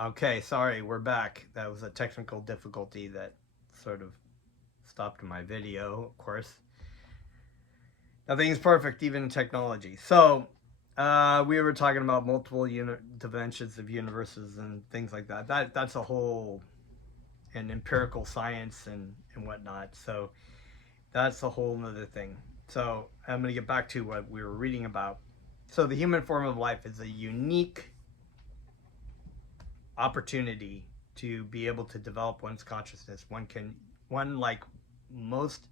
Okay, sorry, we're back. That was a technical difficulty that sort of stopped my video, of course. Nothing is perfect, even in technology. So, we were talking about multiple dimensions of universes and things like that. That's a whole and empirical science and whatnot. So that's a whole other thing. So I'm going to get back to what we were reading about. So the human form of life is a unique opportunity to be able to develop one's consciousness. One like most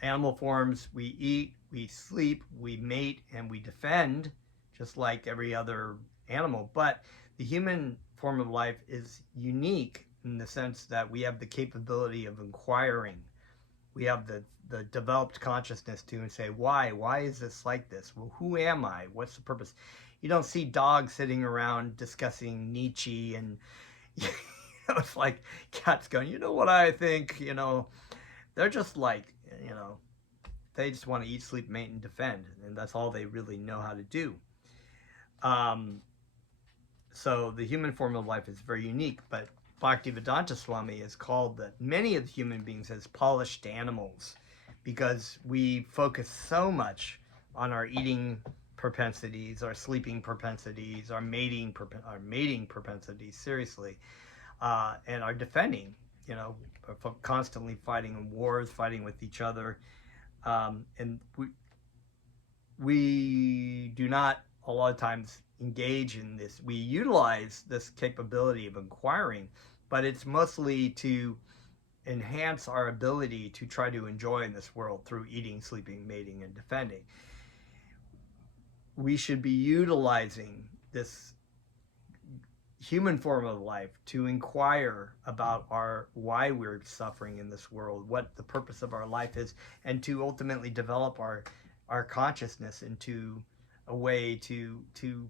animal forms, we eat, we sleep, we mate, and we defend, just like every other animal. But the human form of life is unique in the sense that we have the capability of inquiring. We have the developed consciousness to and say, why is this like this? Well, who am I? What's the purpose? You don't see dogs sitting around discussing Nietzsche and it's like cats going, you know what I think, they're just like, they just want to eat, sleep, mate, and defend, and that's all they really know how to do. Um, so the human form of life is very unique, but Bhaktivedanta Swami has called that many of the human beings as polished animals because we focus so much on our eating propensities, our sleeping propensities, our mating propensities, seriously, and our defending. You know, constantly fighting in wars, fighting with each other, and we do not a lot of times engage in this. We utilize this capability of inquiring, but it's mostly to enhance our ability to try to enjoy in this world through eating, sleeping, mating, and defending. We should be utilizing this human form of life to inquire about our why we're suffering in this world, what the purpose of our life is, and to ultimately develop our consciousness into a way to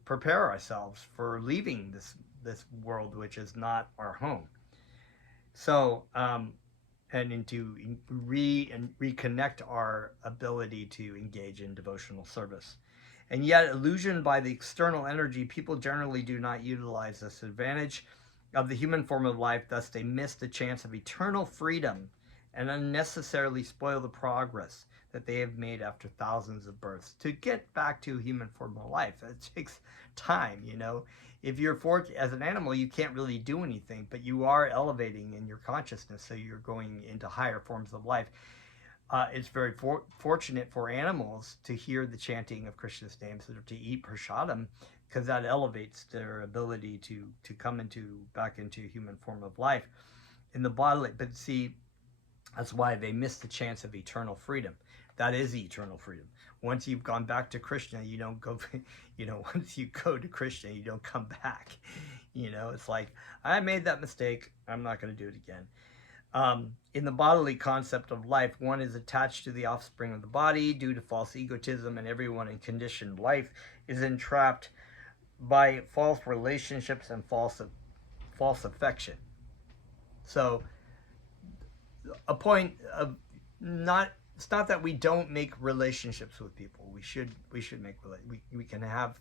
prepare ourselves for leaving this world, which is not our home. So, and into reconnect our ability to engage in devotional service. And yet, illusioned by the external energy, people generally do not utilize this advantage of the human form of life. Thus, they miss the chance of eternal freedom and unnecessarily spoil the progress that they have made after thousands of births. To get back to human form of life, it takes time, If you're as an animal, you can't really do anything, but you are elevating in your consciousness, so you're going into higher forms of life. It's very fortunate for animals to hear the chanting of Krishna's names or to eat prasadam, because that elevates their ability to come back into human form of life in the bodily. But see, that's why they miss the chance of eternal freedom. That is eternal freedom. Once you've gone back to Krishna, you don't go. Once you go to Krishna, you don't come back. It's like, I made that mistake. I'm not going to do it again. In the bodily concept of life, one is attached to the offspring of the body due to false egotism, and everyone in conditioned life is entrapped by false relationships and false affection. So, a point of it's not that we don't make relationships with people. We should make we can have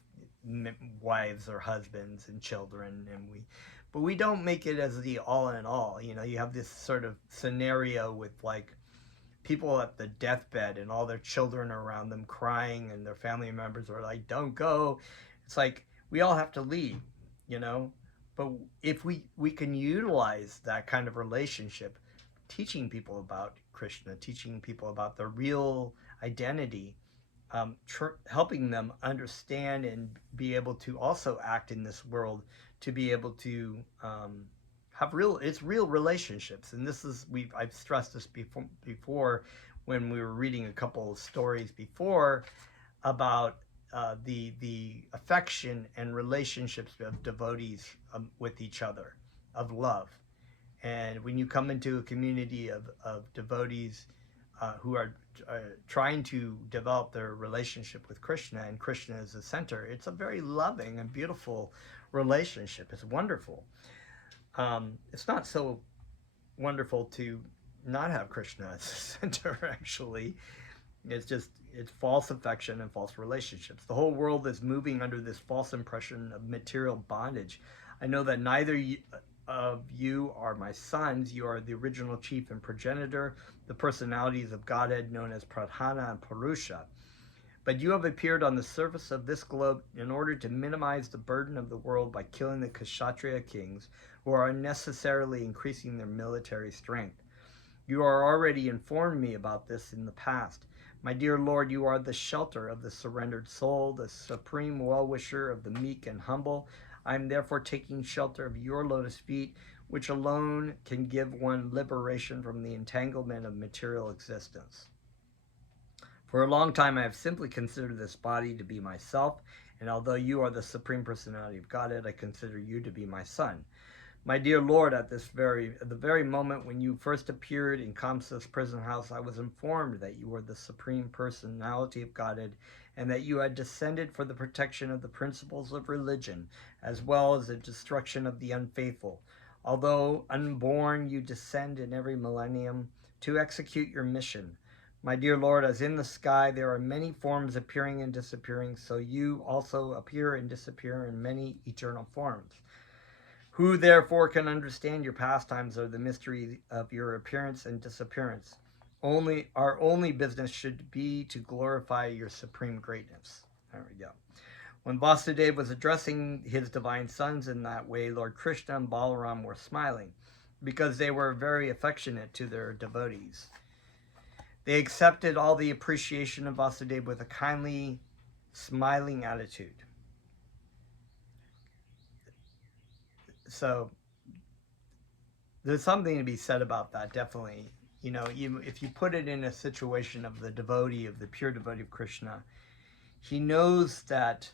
wives or husbands and children, but we don't make it as the all in all. You have this sort of scenario with like people at the deathbed and all their children around them crying, and their family members are like, don't go. It's like, we all have to leave, but if we can utilize that kind of relationship, teaching people about Krishna, teaching people about their real identity, helping them understand and be able to also act in this world, to be able to have real relationships. And I've stressed this before when we were reading a couple of stories before about the affection and relationships of devotees with each other, of love. And when you come into a community of devotees who are trying to develop their relationship with Krishna, and Krishna is the center, it's a very loving and beautiful relationship. It's wonderful. It's not so wonderful to not have Krishna as the center, actually. It's false affection and false relationships. The whole world is moving under this false impression of material bondage. I know that of you are my sons. You are the original chief and progenitor, the personalities of Godhead known as Pradhana and Purusha. But you have appeared on the surface of this globe in order to minimize the burden of the world by killing the Kshatriya kings who are unnecessarily increasing their military strength. You are already informed me about this in the past. My dear Lord, you are the shelter of the surrendered soul, the supreme well-wisher of the meek and humble. I am therefore taking shelter of your lotus feet, which alone can give one liberation from the entanglement of material existence. For a long time, I have simply considered this body to be myself, and although you are the Supreme Personality of Godhead, I consider you to be my son. My dear Lord, at the very moment when you first appeared in Kamsa's prison house, I was informed that you were the Supreme Personality of Godhead, and that you had descended for the protection of the principles of religion, as well as the destruction of the unfaithful. Although unborn, you descend in every millennium to execute your mission. My dear Lord, as in the sky there are many forms appearing and disappearing, so you also appear and disappear in many eternal forms. Who therefore can understand your pastimes or the mystery of your appearance and disappearance? Our only business should be to glorify your supreme greatness. There we go. When Vasudeva was addressing his divine sons in that way, Lord Krishna and Balaram were smiling because they were very affectionate to their devotees. They accepted all the appreciation of Vasudeva with a kindly, smiling attitude. So there's something to be said about that, definitely. You know, if you put it in a situation of the devotee, of the pure devotee of Krishna, he knows that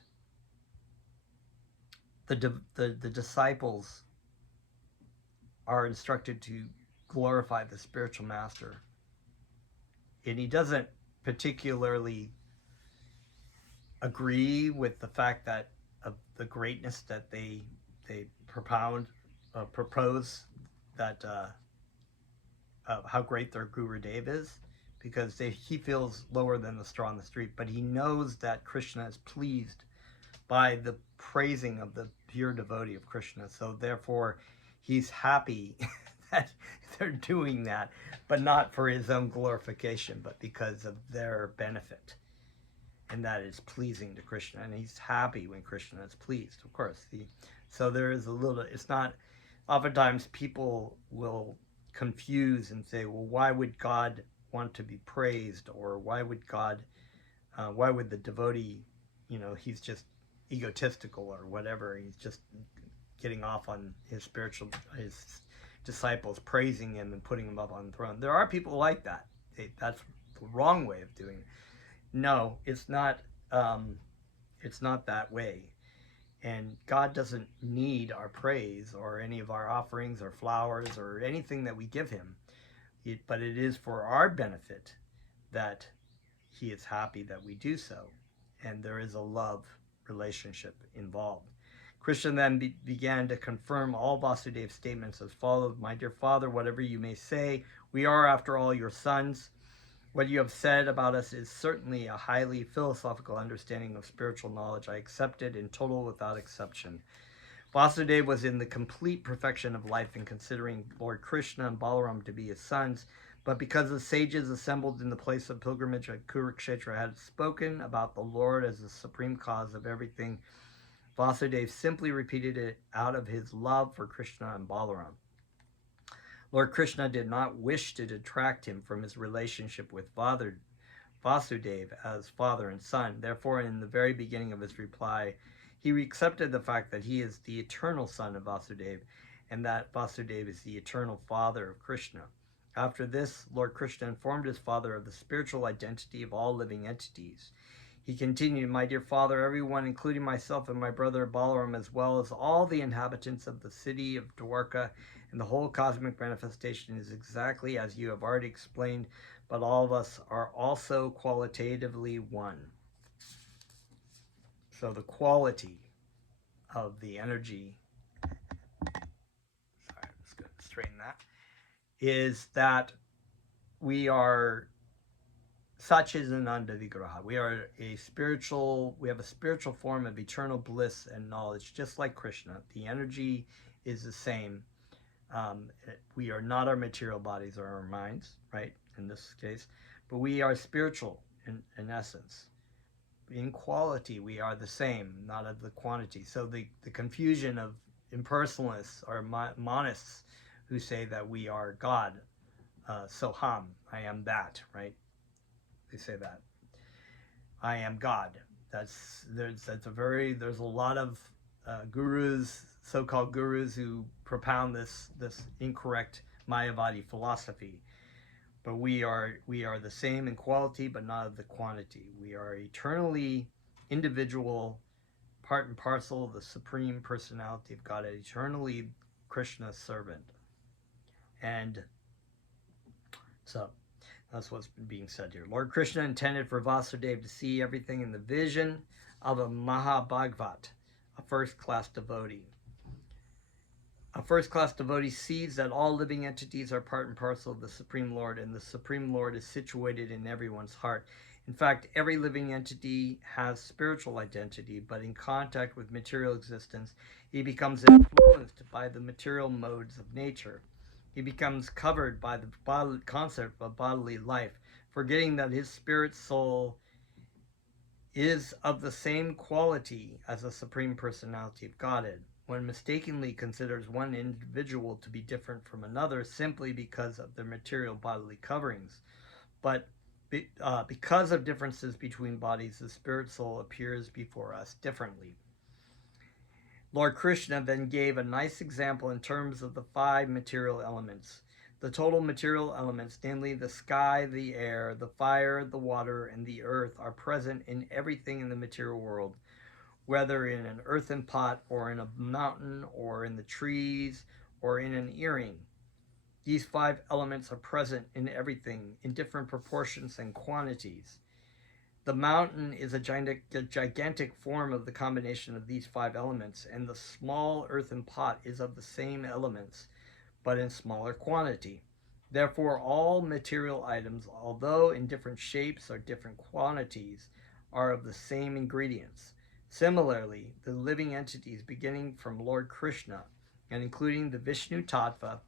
the disciples are instructed to glorify the spiritual master. And he doesn't particularly agree with the fact that of the greatness that they propose that how great their Gurudev is, because he feels lower than the straw on the street, but he knows that Krishna is pleased by the praising of the pure devotee of Krishna, so therefore he's happy that they're doing that, but not for his own glorification, but because of their benefit. And that is pleasing to Krishna, and he's happy when Krishna is pleased, of course. So there is a little, it's not, oftentimes people will confuse and say, well, why would God want to be praised? Or why would the devotee, he's just egotistical or whatever. He's just getting off on his disciples, praising him and putting him up on the throne. There are people like that. That's the wrong way of doing it. No, it's not that way. And God doesn't need our praise or any of our offerings or flowers or anything that we give him. But it is for our benefit that he is happy that we do so. And there is a love relationship involved. Krishna then began to confirm all Vasudev's statements as follows. My dear father, whatever you may say, we are after all your sons. What you have said about us is certainly a highly philosophical understanding of spiritual knowledge. I accept it in total without exception. Vasudeva was in the complete perfection of life in considering Lord Krishna and Balaram to be his sons, but because the sages assembled in the place of pilgrimage at Kurukshetra had spoken about the Lord as the supreme cause of everything, Vasudeva simply repeated it out of his love for Krishna and Balaram. Lord Krishna did not wish to detract him from his relationship with Vasudeva as father and son. Therefore, in the very beginning of his reply, he accepted the fact that he is the eternal son of Vasudeva and that Vasudeva is the eternal father of Krishna. After this, Lord Krishna informed his father of the spiritual identity of all living entities. He continued, my dear father, everyone, including myself and my brother Balaram, as well as all the inhabitants of the city of Dwarka and the whole cosmic manifestation is exactly as you have already explained, but all of us are also qualitatively one. So the quality of the energy, sorry, I'm just going to straighten that, is that we are Satchidananda Vigraha. We have a spiritual form of eternal bliss and knowledge, just like Krishna. The energy is the same. We are not our material bodies or our minds, right, in this case, but we are spiritual in essence. In quality, we are the same, not of the quantity. So the confusion of impersonalists or monists who say that we are God, Soham, I am that, right? They say that I am God. There's a lot of gurus, so-called gurus, who propound this incorrect Mayavadi philosophy. But we are the same in quality, but not of the quantity. We are eternally individual, part and parcel of the Supreme Personality of God, eternally Krishna's servant. And so that's what's being said here. Lord Krishna intended for Vasudeva to see everything in the vision of a Mahabhagavat, a first-class devotee. A first-class devotee sees that all living entities are part and parcel of the Supreme Lord, and the Supreme Lord is situated in everyone's heart. In fact, every living entity has spiritual identity, but in contact with material existence, he becomes influenced by the material modes of nature. He becomes covered by the concept of bodily life, forgetting that his spirit soul is of the same quality as the Supreme Personality of Godhead. One mistakenly considers one individual to be different from another simply because of their material bodily coverings. But because of differences between bodies, the spirit soul appears before us differently. Lord Krishna then gave a nice example in terms of the 5 material elements. The total material elements, namely the sky, the air, the fire, the water, and the earth, are present in everything in the material world, whether in an earthen pot, or in a mountain, or in the trees, or in an earring. These 5 elements are present in everything in different proportions and quantities. The mountain is a gigantic form of the combination of these 5 elements, and the small earthen pot is of the same elements, but in smaller quantity. Therefore, all material items, although in different shapes or different quantities, are of the same ingredients. Similarly, the living entities beginning from Lord Krishna and including the Vishnu Tattva,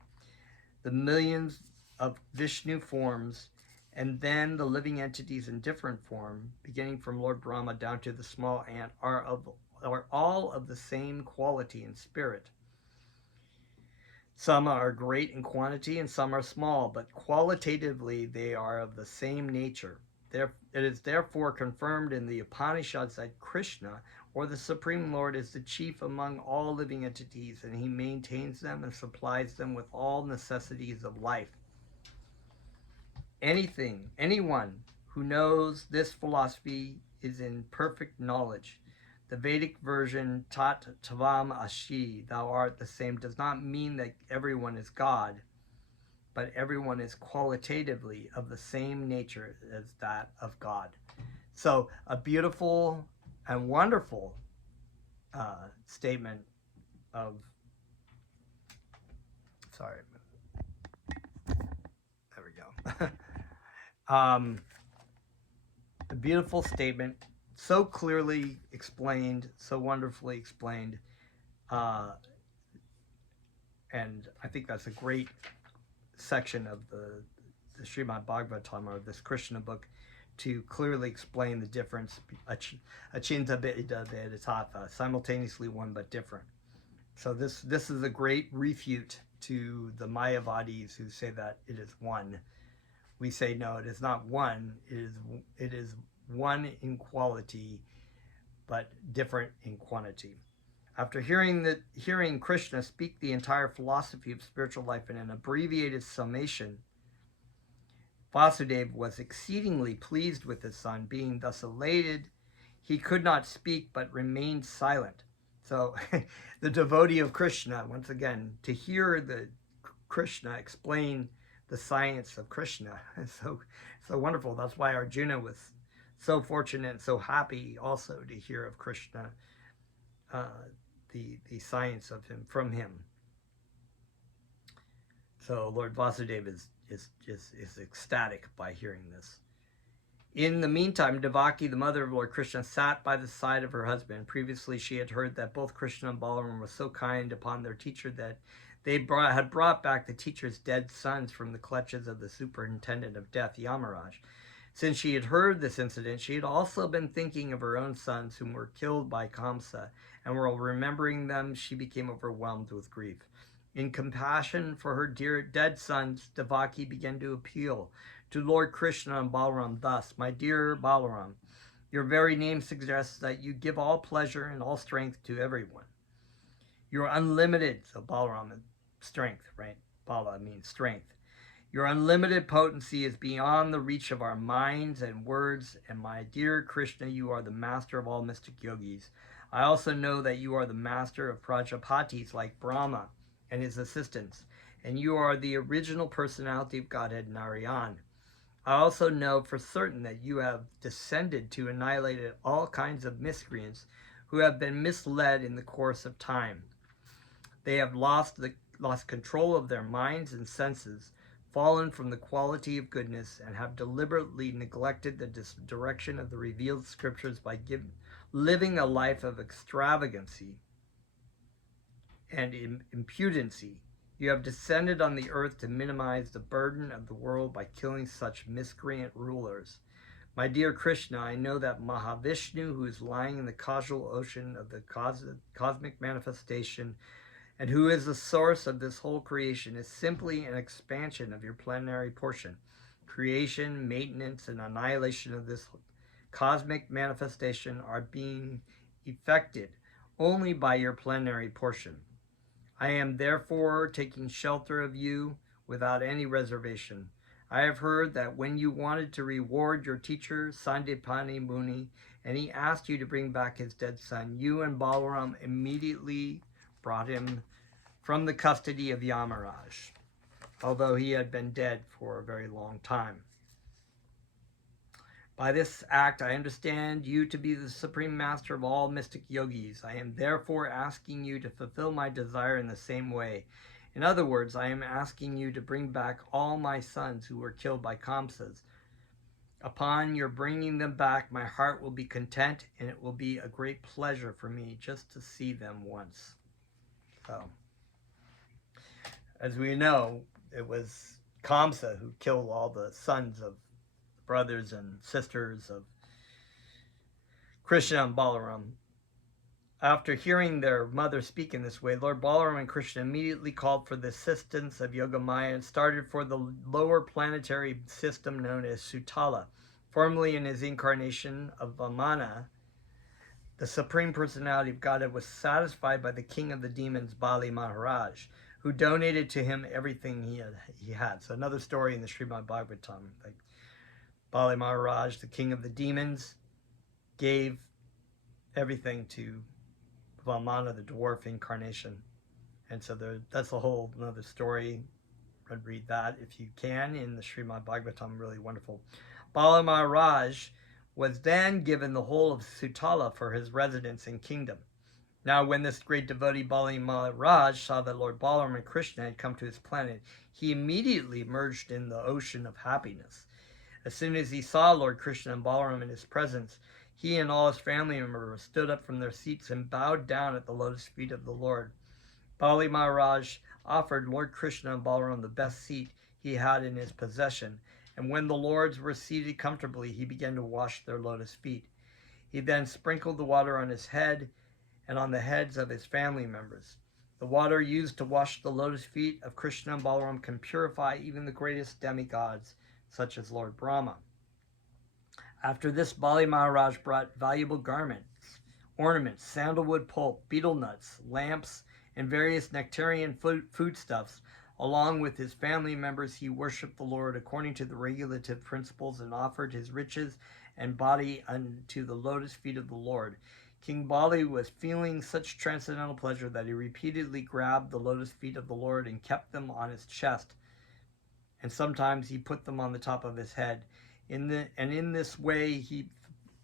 the millions of Vishnu forms, and then the living entities in different form, beginning from Lord Brahma down to the small ant, are all of the same quality and spirit. Some are great in quantity and some are small, but qualitatively they are of the same nature. It is therefore confirmed in the Upanishads that Krishna, or the Supreme Lord, is the chief among all living entities, and he maintains them and supplies them with all necessities of life. Anyone who knows this philosophy is in perfect knowledge. The Vedic version, Tat Tavam Ashi, thou art the same, does not mean that everyone is God, but everyone is qualitatively of the same nature as that of God. So a beautiful and wonderful statement of, sorry, there we go. A beautiful statement, so clearly explained, so wonderfully explained, and I think that's a great section of the Srimad Bhagavatam, or this Krishna book, to clearly explain the difference, achinta bheda vedatattva, simultaneously one but different. So this is a great refute to the Mayavadis who say that it is one. We say no, it is not one. It is one in quality, but different in quantity. After hearing Krishna speak the entire philosophy of spiritual life in an abbreviated summation, Vasudeva was exceedingly pleased with his son. Being thus elated, he could not speak but remained silent. So the devotee of Krishna, once again, to hear the Krishna explain the science of Krishna is so wonderful. That's why Arjuna was so fortunate and so happy also to hear of Krishna, the science of him, from him. So Lord Vasudeva is ecstatic by hearing this. In the meantime, Devaki, the mother of Lord Krishna, sat by the side of her husband. Previously, she had heard that both Krishna and Balaram were so kind upon their teacher that they had brought back the teacher's dead sons from the clutches of the superintendent of death, Yamaraj. Since she had heard this incident, she had also been thinking of her own sons whom were killed by Kamsa, and while remembering them, she became overwhelmed with grief. In compassion for her dear dead sons, Devaki began to appeal to Lord Krishna and Balaram thus: "My dear Balaram, your very name suggests that you give all pleasure and all strength to everyone. You're unlimited." So Balaram is strength, right? Bala means strength. "Your unlimited potency is beyond the reach of our minds and words, and my dear Krishna, you are the master of all mystic yogis. I also know that you are the master of Prajapatis like Brahma and his assistants, and you are the original personality of Godhead Narayan. I also know for certain that you have descended to annihilate all kinds of miscreants who have been misled in the course of time. They have lost control of their minds and senses, fallen from the quality of goodness, and have deliberately neglected the direction of the revealed scriptures by living a life of extravagancy and impudency. You have descended on the earth to minimize the burden of the world by killing such miscreant rulers. My dear Krishna, I know that Mahavishnu, who is lying in the causal ocean of the cosmic manifestation, and who is the source of this whole creation, is simply an expansion of your plenary portion. Creation, maintenance, and annihilation of this cosmic manifestation are being effected only by your plenary portion. I am therefore taking shelter of you without any reservation. I have heard that when you wanted to reward your teacher, Sandipani Muni, and he asked you to bring back his dead son, you and Balaram immediately brought him from the custody of Yamaraj, although he had been dead for a very long time. By this act, I understand you to be the supreme master of all mystic yogis. I am therefore asking you to fulfill my desire in the same way. In other words, I am asking you to bring back all my sons who were killed by Kamsas. Upon your bringing them back, my heart will be content, and it will be a great pleasure for me just to see them once." So, as we know, it was Kamsa who killed all the sons of brothers and sisters of Krishna and Balaram. After hearing their mother speak in this way, Lord Balaram and Krishna immediately called for the assistance of Yogamaya and started for the lower planetary system known as Sutala. Formerly in his incarnation of Vamana, the Supreme Personality of Godhead was satisfied by the king of the demons, Bali Maharaj, who donated to him everything he had. So another story in the Srimad Bhagavatam, like Bali Maharaj, the king of the demons, gave everything to Vamana, the dwarf incarnation. And so that's a whole another story. I'd read that if you can in the Srimad Bhagavatam, really wonderful. Bali Maharaj was then given the whole of Sutala for his residence and kingdom. Now, when this great devotee Bali Maharaj saw that Lord Balaram and Krishna had come to his planet, he immediately emerged in the ocean of happiness. As soon as he saw Lord Krishna and Balaram in his presence, he and all his family members stood up from their seats and bowed down at the lotus feet of the Lord. Bali Maharaj offered Lord Krishna and Balaram the best seat he had in his possession, and when the lords were seated comfortably, he began to wash their lotus feet. He then sprinkled the water on his head and on the heads of his family members. The water used to wash the lotus feet of Krishna and Balaram can purify even the greatest demigods, such as Lord Brahma. After this, Bali Maharaj brought valuable garments, ornaments, sandalwood pulp, betel nuts, lamps, and various nectarian foodstuffs. Along with his family members, he worshipped the Lord according to the regulative principles and offered his riches and body unto the lotus feet of the Lord. King Bali was feeling such transcendental pleasure that he repeatedly grabbed the lotus feet of the Lord and kept them on his chest, and sometimes he put them on the top of his head. In this way, he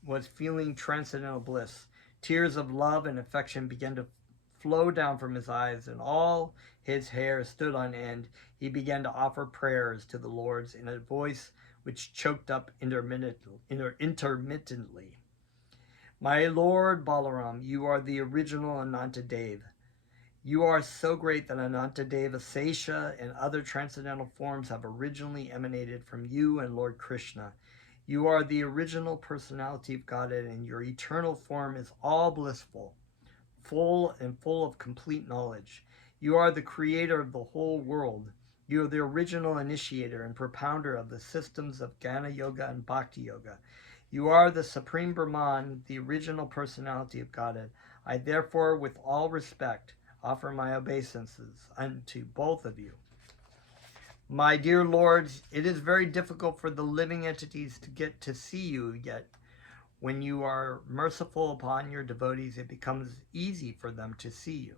was feeling transcendental bliss. Tears of love and affection began to flow down from his eyes, and all his hair stood on end. He began to offer prayers to the lords in a voice which choked up intermittently. My Lord Balaram, you are the original Anantadev. You are so great that Anantadeva, Sesha, and other transcendental forms have originally emanated from you and Lord Krishna. You are the original personality of Godhead, and your eternal form is all blissful, full of complete knowledge. You are the creator of the whole world. You are the original initiator and propounder of the systems of Jnana Yoga and Bhakti Yoga. You are the Supreme Brahman, the original personality of Godhead. I therefore, with all respect, offer my obeisances unto both of you. My dear lords, it is very difficult for the living entities to get to see you, yet when you are merciful upon your devotees, it becomes easy for them to see you.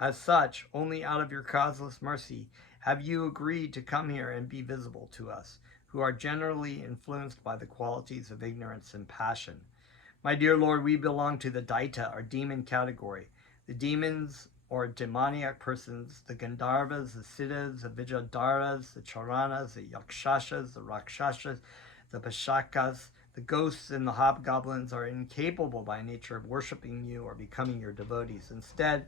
As such, only out of your causeless mercy have you agreed to come here and be visible to us, who are generally influenced by the qualities of ignorance and passion. My dear Lord, we belong to the Daita, or demon category. The demons, or demoniac persons, the Gandharvas, the Siddhas, the Vijayadharas, the Charanas, the Yakshashas, the Rakshashas, the Pashakas, the ghosts and the hobgoblins are incapable by nature of worshiping you or becoming your devotees. Instead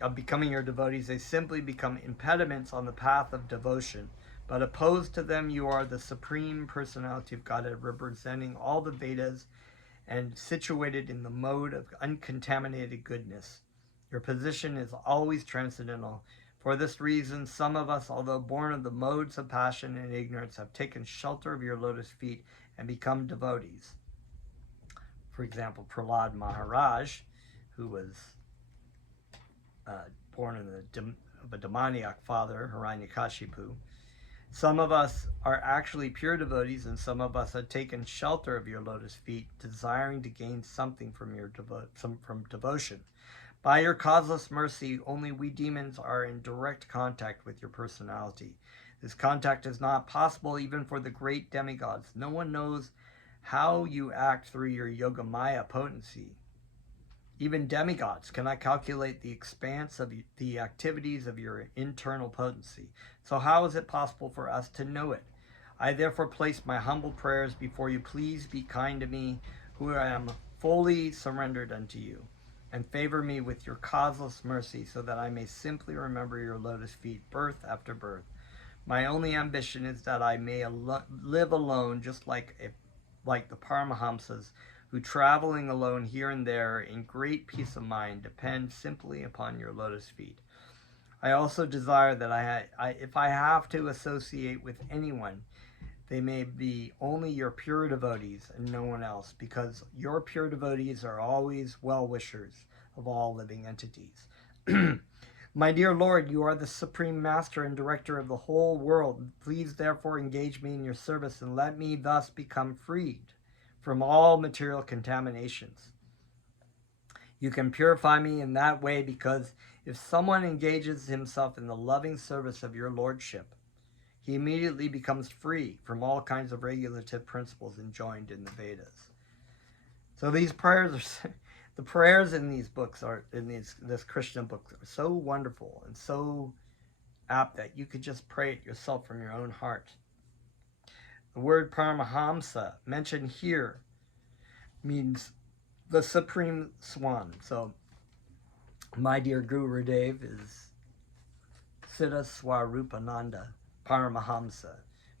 of becoming your devotees, they simply become impediments on the path of devotion. But opposed to them, you are the Supreme Personality of Godhead, representing all the Vedas and situated in the mode of uncontaminated goodness. Your position is always transcendental. For this reason, some of us, although born of the modes of passion and ignorance, have taken shelter of your lotus feet and become devotees. For example, Prahlad Maharaj, who was born of a demoniac father, Hiranyakashipu. Some of us are actually pure devotees, and some of us have taken shelter of your lotus feet, desiring to gain something from your from devotion. By your causeless mercy, only we demons are in direct contact with your personality. This contact is not possible even for the great demigods. No one knows how you act through your Yogamaya potency. Even demigods cannot calculate the expanse of the activities of your internal potency. So how is it possible for us to know it? I therefore place my humble prayers before you. Please be kind to me, who I am fully surrendered unto you, and favor me with your causeless mercy, so that I may simply remember your lotus feet birth after birth. My only ambition is that I may live alone, just like the Paramahamsas, who, traveling alone here and there in great peace of mind, depend simply upon your lotus feet. I also desire that if I have to associate with anyone, they may be only your pure devotees and no one else, because your pure devotees are always well-wishers of all living entities. My dear Lord, you are the Supreme Master and Director of the whole world. Please therefore engage me in your service and let me thus become freed from all material contaminations. You can purify me in that way, because if someone engages himself in the loving service of your Lordship, he immediately becomes free from all kinds of regulative principles enjoined in the Vedas. So these prayers are, the prayers in these books are, in this Krishna book, are so wonderful and so apt that you could just pray it yourself from your own heart. The word Paramahamsa mentioned here means the Supreme Swan. So my dear Gurudev is Siddha Swarupananda Paramahamsa,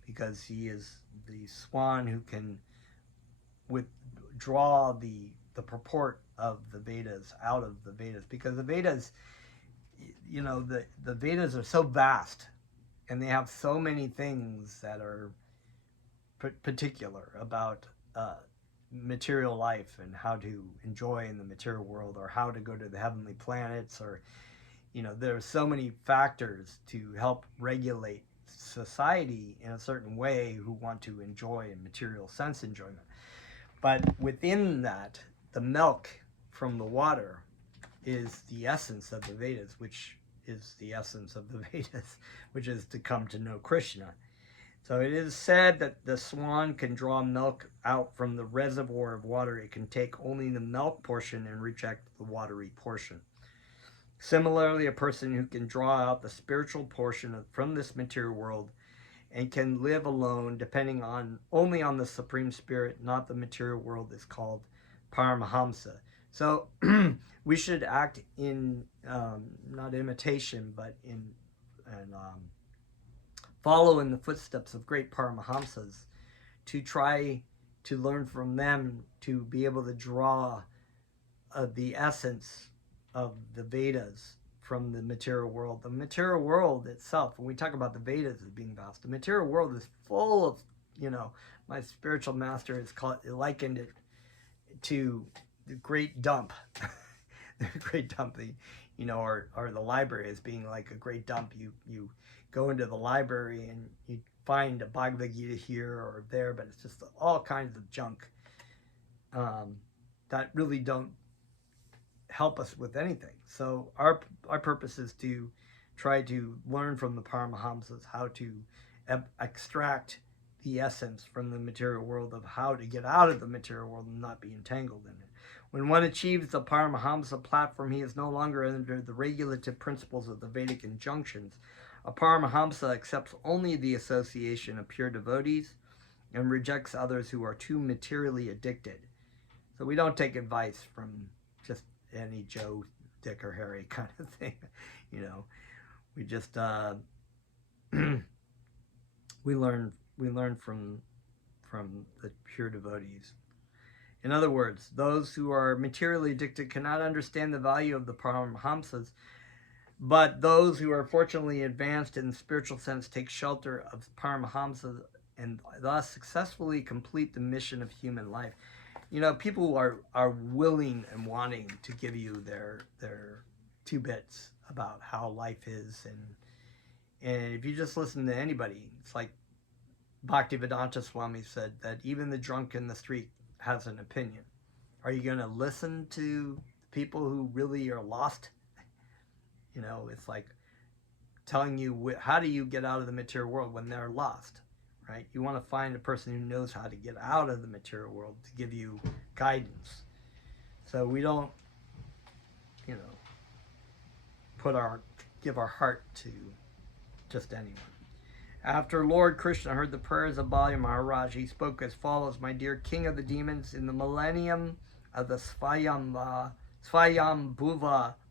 because he is the swan who can withdraw the purport of the Vedas out of the Vedas, because the Vedas, the Vedas are so vast and they have so many things that are particular about material life and how to enjoy in the material world, or how to go to the heavenly planets, or there are so many factors to help regulate society in a certain way who want to enjoy in material sense enjoyment. But within that, the milk from the water is the essence of the Vedas, which is the essence of the Vedas, which is to come to know Krishna. So it is said that the swan can draw milk out from the reservoir of water. It can take only the milk portion and reject the watery portion. Similarly, a person who can draw out the spiritual portion from this material world and can live alone, depending on only on the Supreme Spirit, not the material world, is called Paramahamsa. So we should act in not imitation, but in follow in the footsteps of great Paramahamsas, to try to learn from them, to be able to draw the essence of the Vedas from the material world. The material world itself, when we talk about the Vedas as being vast, the material world is full of, my spiritual master has likened it to the great dump. The great dump, or the library as being like a great dump. You go into the library and you find a Bhagavad Gita here or there, but it's just all kinds of junk that really don't help us with anything. So our purpose is to try to learn from the Paramahamsas how to extract the essence from the material world of how to get out of the material world and not be entangled in it. When one achieves the Paramahamsa platform, he is no longer under the regulative principles of the Vedic injunctions. A Paramahamsa accepts only the association of pure devotees and rejects others who are too materially addicted. So we don't take advice from just any Joe, Dick, or Harry kind of thing. We just we learn from the pure devotees. In other words, those who are materially addicted cannot understand the value of the Paramahamsas, but those who are fortunately advanced in the spiritual sense take shelter of Paramahamsas and thus successfully complete the mission of human life. People are willing and wanting to give you their 2 bits about how life is, and if you just listen to anybody, it's like Bhaktivedanta Swami said that even the drunk in the street has an opinion. Are you going to listen to people who really are lost? It's like telling you how do you get out of the material world when they're lost, right? You want to find a person who knows how to get out of the material world to give you guidance. So we don't, give our heart to just anyone. After Lord Krishna heard the prayers of Bali Maharaj, he spoke as follows: My dear king of the demons, in the millennium of the Svayambhuva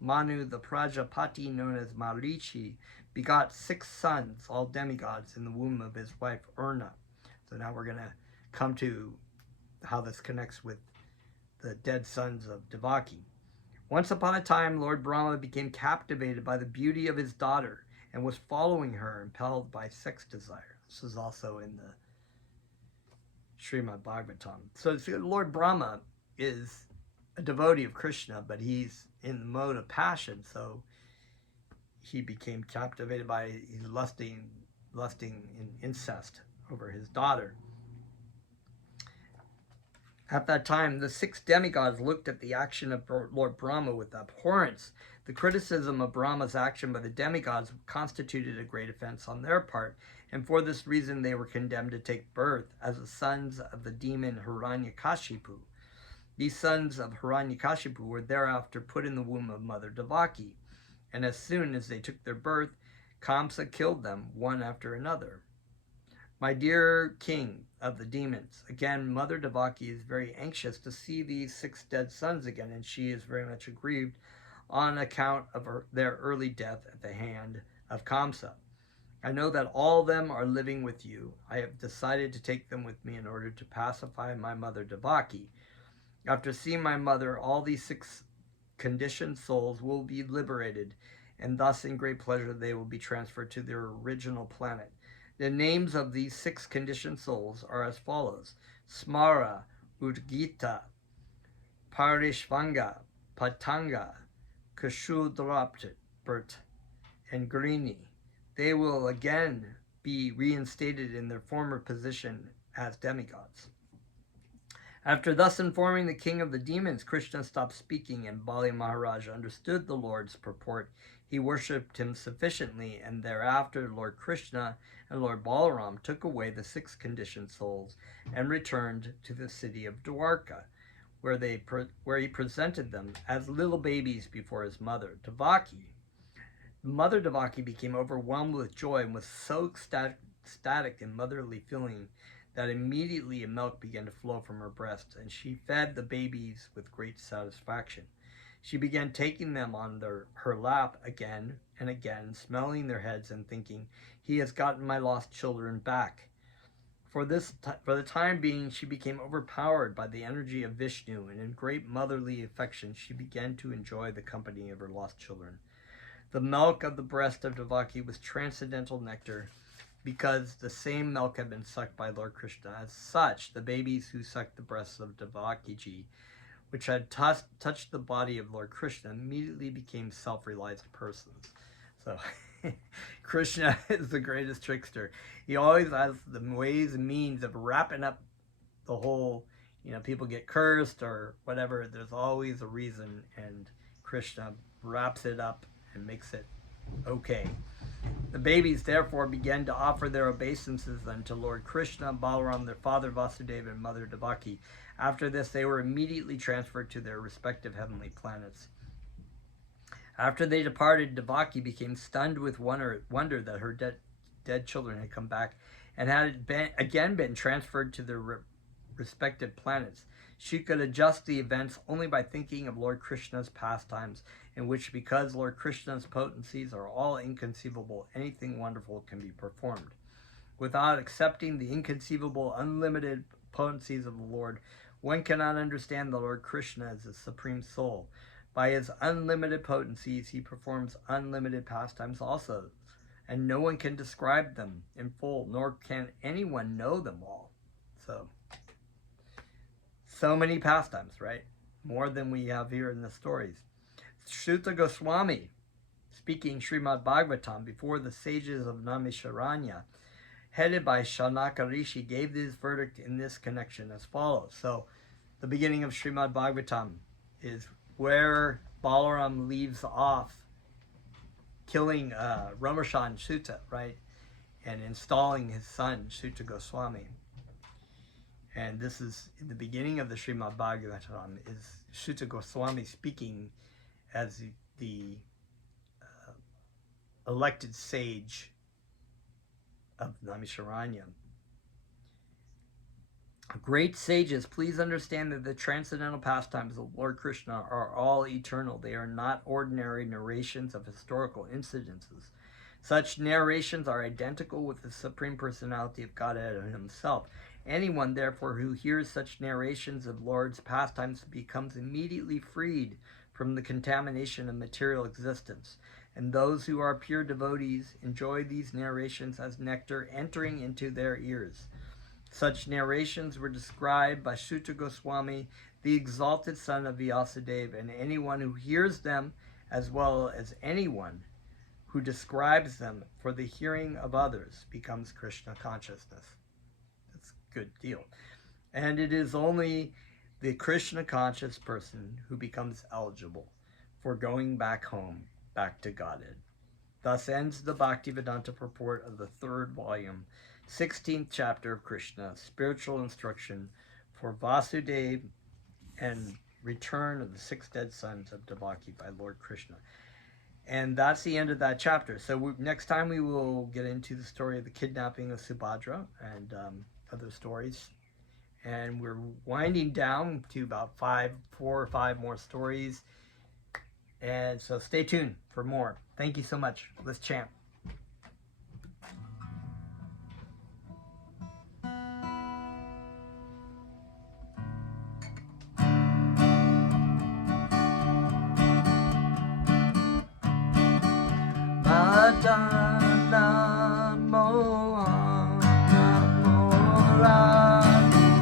Manu, the Prajapati known as Marichi, begot 6 sons, all demigods, in the womb of his wife Urna. So now we're going to come to how this connects with the dead sons of Devaki. Once upon a time, Lord Brahma became captivated by the beauty of his daughter and was following her, impelled by sex desire. This is also in the Srimad Bhagavatam. So Lord Brahma is a devotee of Krishna, but he's in the mode of passion, so he became captivated by lusting in incest over his daughter. At that time, the 6 demigods looked at the action of Lord Brahma with abhorrence. The criticism of Brahma's action by the demigods constituted a great offense on their part, and for this reason they were condemned to take birth as the sons of the demon Hiranyakashipu. These sons of Hiranyakashipu were thereafter put in the womb of Mother Devaki, and as soon as they took their birth, Kamsa killed them one after another. My dear king of the demons, again, Mother Devaki is very anxious to see these 6 dead sons again, and she is very much aggrieved on account of their early death at the hand of Kamsa. I know that all of them are living with you. I have decided to take them with me in order to pacify my mother Devaki. After seeing my mother, all these 6 conditioned souls will be liberated, and thus in great pleasure they will be transferred to their original planet. The names of these 6 conditioned souls are as follows: Smara, Udgita, Parishvanga, Patanga, Kashudrapert, and Grini. They will again be reinstated in their former position as demigods. After thus informing the king of the demons, Krishna stopped speaking, and Bali Maharaj understood the Lord's purport. He worshipped him sufficiently, and thereafter Lord Krishna and Lord Balaram took away the 6 conditioned souls and returned to the city of Dwarka, where he presented them as little babies before his mother, Devaki. Mother Devaki became overwhelmed with joy and was so ecstatic and motherly feeling that immediately milk began to flow from her breast, and she fed the babies with great satisfaction. She began taking them on her lap again and again, smelling their heads and thinking, "He has gotten my lost children back." For the time being, she became overpowered by the energy of Vishnu, and in great motherly affection, she began to enjoy the company of her lost children. The milk of the breast of Devaki was transcendental nectar, because the same milk had been sucked by Lord Krishna. As such, the babies who sucked the breasts of Devaki, which had touched the body of Lord Krishna, immediately became self-realized persons. So Krishna is the greatest trickster. He always has the ways and means of wrapping up the whole, people get cursed or whatever. There's always a reason, and Krishna wraps it up and makes it okay. The babies therefore began to offer their obeisances unto Lord Krishna, Balaram, their father Vasudeva, and mother Devaki. After this, they were immediately transferred to their respective heavenly planets. After they departed, Devaki became stunned with wonder that her dead children had come back and had again been transferred to their respective planets. She could adjust the events only by thinking of Lord Krishna's pastimes, in which, because Lord Krishna's potencies are all inconceivable, anything wonderful can be performed. Without accepting the inconceivable, unlimited potencies of the Lord, one cannot understand the Lord Krishna as the Supreme Soul. By his unlimited potencies, he performs unlimited pastimes also, and no one can describe them in full, nor can anyone know them all. So many pastimes, right? More than we have here in the stories. Suta Goswami, speaking Srimad Bhagavatam before the sages of Naimisharanya, headed by Shanaka Rishi, gave this verdict in this connection as follows. So the beginning of Srimad Bhagavatam is where Balaram leaves off killing Ramashan Suta, right? And installing his son, Suta Goswami. And this is in the beginning of the Srimad Bhagavatam, is Suta Goswami speaking as the elected sage of Naimisharanya. Great sages, please understand that the transcendental pastimes of Lord Krishna are all eternal. They are not ordinary narrations of historical incidences. Such narrations are identical with the Supreme Personality of Godhead himself. Anyone, therefore, who hears such narrations of Lord's pastimes becomes immediately freed from the contamination of material existence. And those who are pure devotees enjoy these narrations as nectar entering into their ears. Such narrations were described by Suta Goswami, the exalted son of Vyasadeva, and anyone who hears them, as well as anyone who describes them for the hearing of others, becomes Krishna consciousness. That's a good deal. And it is only the Krishna conscious person who becomes eligible for going back home, back to Godhead. Thus ends the Bhaktivedanta purport of the 3rd volume, 16th chapter of Krishna, Spiritual Instruction for Vasudeva and Return of the 6 Dead Sons of Devaki by Lord Krishna. And that's the end of that chapter. So next time we will get into the story of the kidnapping of Subhadra and other stories. And we're winding down to about 4 or 5 more stories. And so stay tuned for more. Thank you so much. Let's chant. Madana Moha Namo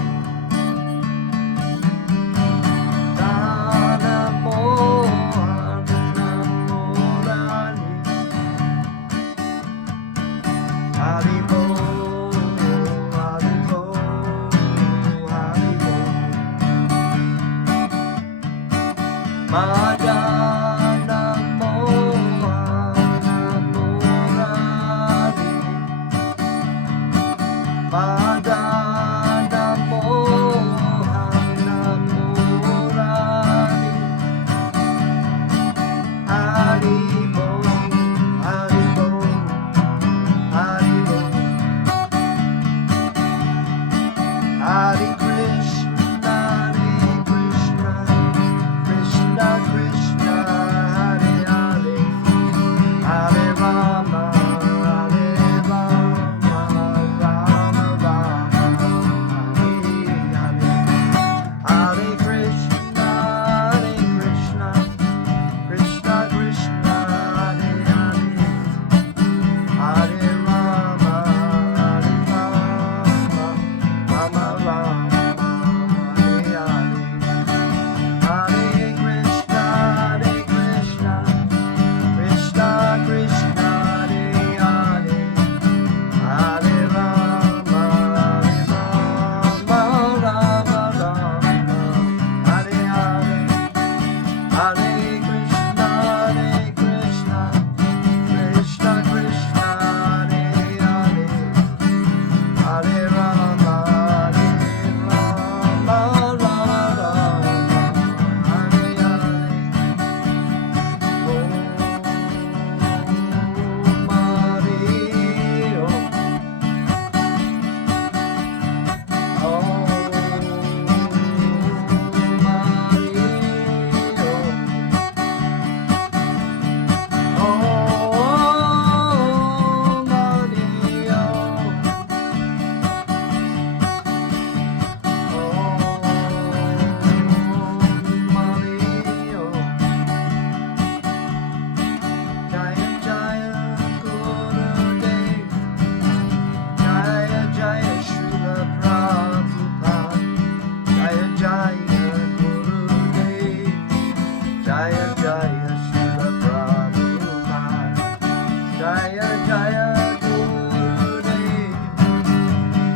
Jaya Jaya Gurudev,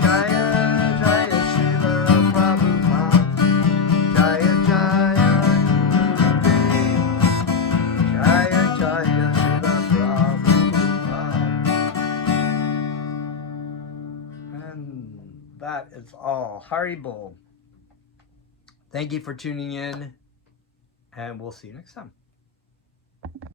Jaya Jaya Srila Prabhupada, Jaya Jaya Gurudev, Jaya Jaya Srila Prabhupada. And that is all. Haribol. Thank you for tuning in, and we'll see you next time.